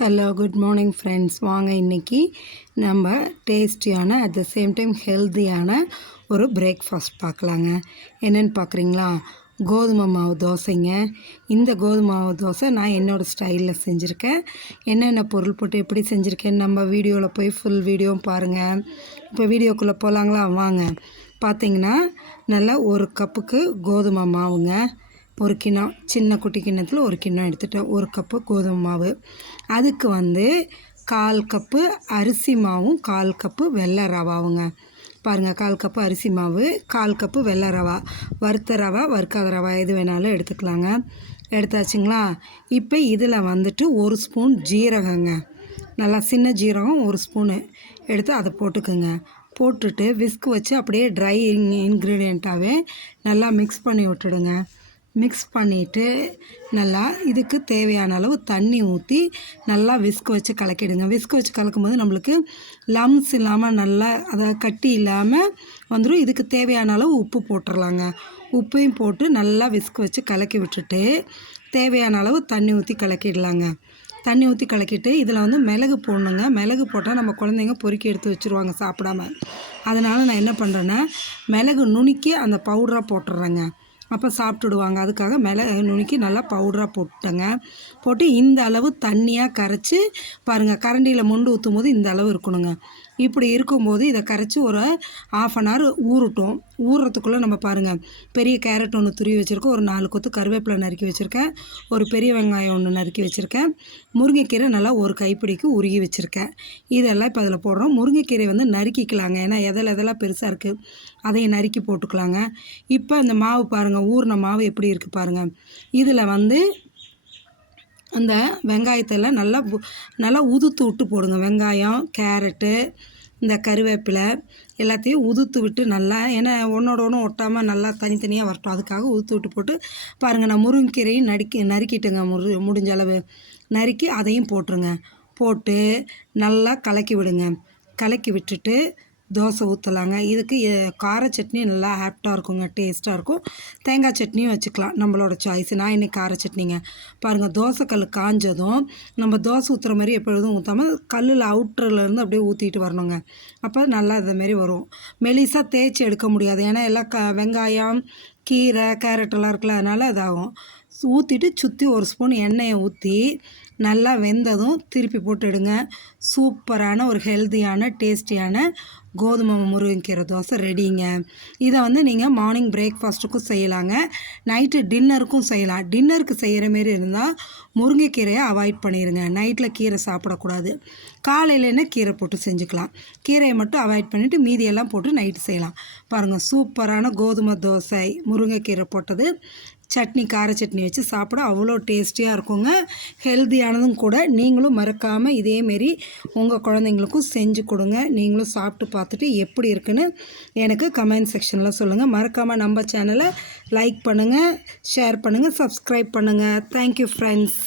Hello good morning friends. வாங்க இன்றைக்கி நம்ம டேஸ்டியான அட் த சேம் டைம் ஹெல்த்தியான ஒரு பிரேக்ஃபாஸ்ட் பார்க்கலாங்க. என்னென்னு பார்க்குறீங்களா? கோதுமை மாவு தோசைங்க. இந்த கோதுமை மாவு தோசை நான் என்னோடய ஸ்டைலில் செஞ்சுருக்கேன். என்னென்ன பொருள் போட்டு எப்படி செஞ்சுருக்கேன்னு நம்ம வீடியோவில் போய் ஃபுல் வீடியோவும் பாருங்கள். இப்போ வீடியோக்குள்ளே போகலாங்களா? வாங்க. பார்த்திங்கன்னா நல்லா ஒரு கப்புக்கு கோதுமை மாவுங்க. ஒரு கிண்ணம், சின்ன குட்டி கிண்ணத்தில் ஒரு கிண்ணம் எடுத்துட்டேன். ஒரு கப்பு கோதுமை மாவு. அதுக்கு 1/4 கப்பு அரிசி மாவும் 1/4 கப்பு வெள்ளை ரவாவுங்க. பாருங்கள், 1/4 கப்பு அரிசி மாவு, 1/4 கப்பு வெள்ளை ரவா. வறுத்த ரவா, வறுக்காத ரவா எது வேணாலும் எடுத்துக்கலாங்க. எடுத்தாச்சுங்களா? இப்போ இதில் 1 ஸ்பூன் ஜீரகங்க, நல்லா சின்ன ஜீரகம் 1 ஸ்பூனு எடுத்து அதை போட்டுக்குங்க. போட்டுட்டு விஸ்க் வச்சு அப்படியே ட்ரை இன்க்ரீடியண்ட்டாகவே நல்லா மிக்ஸ் பண்ணி விட்டுடுங்க. மிக்ஸ் பண்ணிவிட்டு நல்லா இதுக்கு தேவையான அளவு தண்ணி ஊற்றி நல்லா விஸ்க் வச்சு கலக்கிடுங்க. விஸ்க் வச்சு கலக்கும்போது நம்மளுக்கு லம்ஸ் இல்லாமல் நல்லா அதை கட்டி இல்லாமல் வந்துடும். இதுக்கு தேவையான அளவு உப்பு போட்டுடலாங்க. உப்பையும் போட்டு நல்லா விஸ்க் வச்சு கலக்கி விட்டுட்டு தேவையான அளவு தண்ணி ஊற்றி கலக்கிடலாங்க. தண்ணி ஊற்றி கலக்கிட்டு இதில் மிளகு போடணுங்க. மிளகு போட்டால் நம்ம குழந்தைங்க பொறுக்கி எடுத்து வச்சுருவாங்க சாப்பிடாம. அதனால் நான் என்ன பண்ணுறேன்னா மிளகு நுணுக்கி அந்த பவுடராக போட்டுடுறேங்க. அப்போ சாப்பிட்டுடுவாங்க. அதுக்காக மிளகு நுணுக்கி நல்லா பவுடராக போட்டுட்டேங்க. போட்டு இந்த அளவு தண்ணியாக கரைச்சி பாருங்கள், கரண்டியில் மொண்டு ஊற்றும் போது இந்த அளவு இருக்கணுங்க. இப்படி இருக்கும்போது இதை கரைச்சி ஒரு 1/2 அன் ஹவர் ஊறட்டும். ஊறுறதுக்குள்ளே நம்ம பாருங்கள், பெரிய கேரட் ஒன்று துருவி வச்சுருக்கேன், ஒரு 4 கொத்து கருவேப்பிலை நறுக்கி வச்சுருக்கேன், ஒரு பெரிய வெங்காயம் ஒன்று நறுக்கி வச்சுருக்கேன், முருங்கைக்கீரை நல்லா ஒரு கைப்பிடிக்கு உருகி வச்சுருக்கேன். இதெல்லாம் இப்போ அதில் போடுறோம். முருங்கைக்கீரை நறுக்கிக்கலாங்க, ஏன்னா எதெல்லாம் பெருசாக இருக்குது அதையும் நறுக்கி போட்டுக்கலாங்க. இப்போ இந்த மாவு பாருங்கள், ஊறின மாவு எப்படி இருக்குது பாருங்கள். இதில் அந்த வெங்காயத்தெல்லாம் நல்லா உதுத்து விட்டு போடுங்க. வெங்காயம், கேரட்டு, இந்த கருவேப்பிலை எல்லாத்தையும் உதுத்து விட்டு நல்லா, ஏன்னா ஒன்றோட ஒன்று ஒட்டாமல் நல்லா தனித்தனியாக வரட்டும், அதுக்காக உதுத்து விட்டு போட்டு பாருங்கள். நான் முருங்கைக்கீரையும் நறுக்கிட்டுங்க, முடிஞ்ச அளவு நறுக்கி அதையும் போட்டுருங்க. போட்டு நல்லா கலக்கி விடுங்க. கலக்கி விட்டுட்டு தோசை ஊற்றலாங்க. இதுக்கு கார சட்னி நல்லா ஆப்டாக இருக்குங்க, டேஸ்ட்டாக இருக்கும். தேங்காய் சட்னியும் வச்சுக்கலாம், நம்மளோட சாய்ஸ். நான் இன்றைக்கி கார சட்னிங்க. பாருங்கள், தோசைக்கல் காஞ்சதும் நம்ம தோசை ஊற்றுற மாதிரி எப்பொழுதும் ஊற்றாமல் கல்லில் அவுட்டர்லேருந்து அப்படியே ஊற்றிட்டு வரணுங்க. அப்போ நல்லா இதுமாரி வரும். மெலிசாக தேய்ச்சி எடுக்க முடியாது, ஏன்னா எல்லாம் வெங்காயம், கீரை, கேரட்டெல்லாம் இருக்குல்ல, அதனால் இதாகும். ஊற்றிட்டு சுற்றி 1 ஸ்பூன் எண்ணெயை ஊற்றி நல்லா வெந்ததும் திருப்பி போட்டுடுங்க. சூப்பரான ஒரு ஹெல்த்தியான டேஸ்டியான கோதுமை முருங்கைக்கீரை தோசை ரெடிங்க. இதை நீங்கள் மார்னிங் பிரேக்ஃபாஸ்ட்டுக்கும் செய்யலாங்க, நைட்டு டின்னருக்கும் செய்யலாம். டின்னருக்கு செய்கிற மாரி இருந்தால் முருங்கைக்கீரையை அவாய்ட் பண்ணிடுங்க. நைட்டில் கீரை சாப்பிடக்கூடாது. காலையிலன்னா கீரை போட்டு செஞ்சுக்கலாம். கீரையை மட்டும் அவாய்ட் பண்ணிவிட்டு மீதியெல்லாம் போட்டு நைட்டு செய்யலாம். பாருங்கள், சூப்பரான கோதுமை தோசை முருங்கைக்கீரை போட்டது, சட்னி, கார சட்னி வச்சு சாப்பிட அவ்வளோ டேஸ்டியாக இருக்குங்க. ஹெல்த்தியானதும் கூட. நீங்களும் மறக்காமல் இதேமாரி உங்கள் குழந்தைங்களுக்கும் செஞ்சு கொடுங்க. நீங்களும் சாப்பிட்டு பார்த்துட்டு எப்படி இருக்குன்னு எனக்கு கமெண்ட் செக்ஷனில் சொல்லுங்கள். மறக்காமல் நம்ம சேனலை லைக் பண்ணுங்கள், ஷேர் பண்ணுங்கள், சப்ஸ்கிரைப் பண்ணுங்கள். Thank you friends.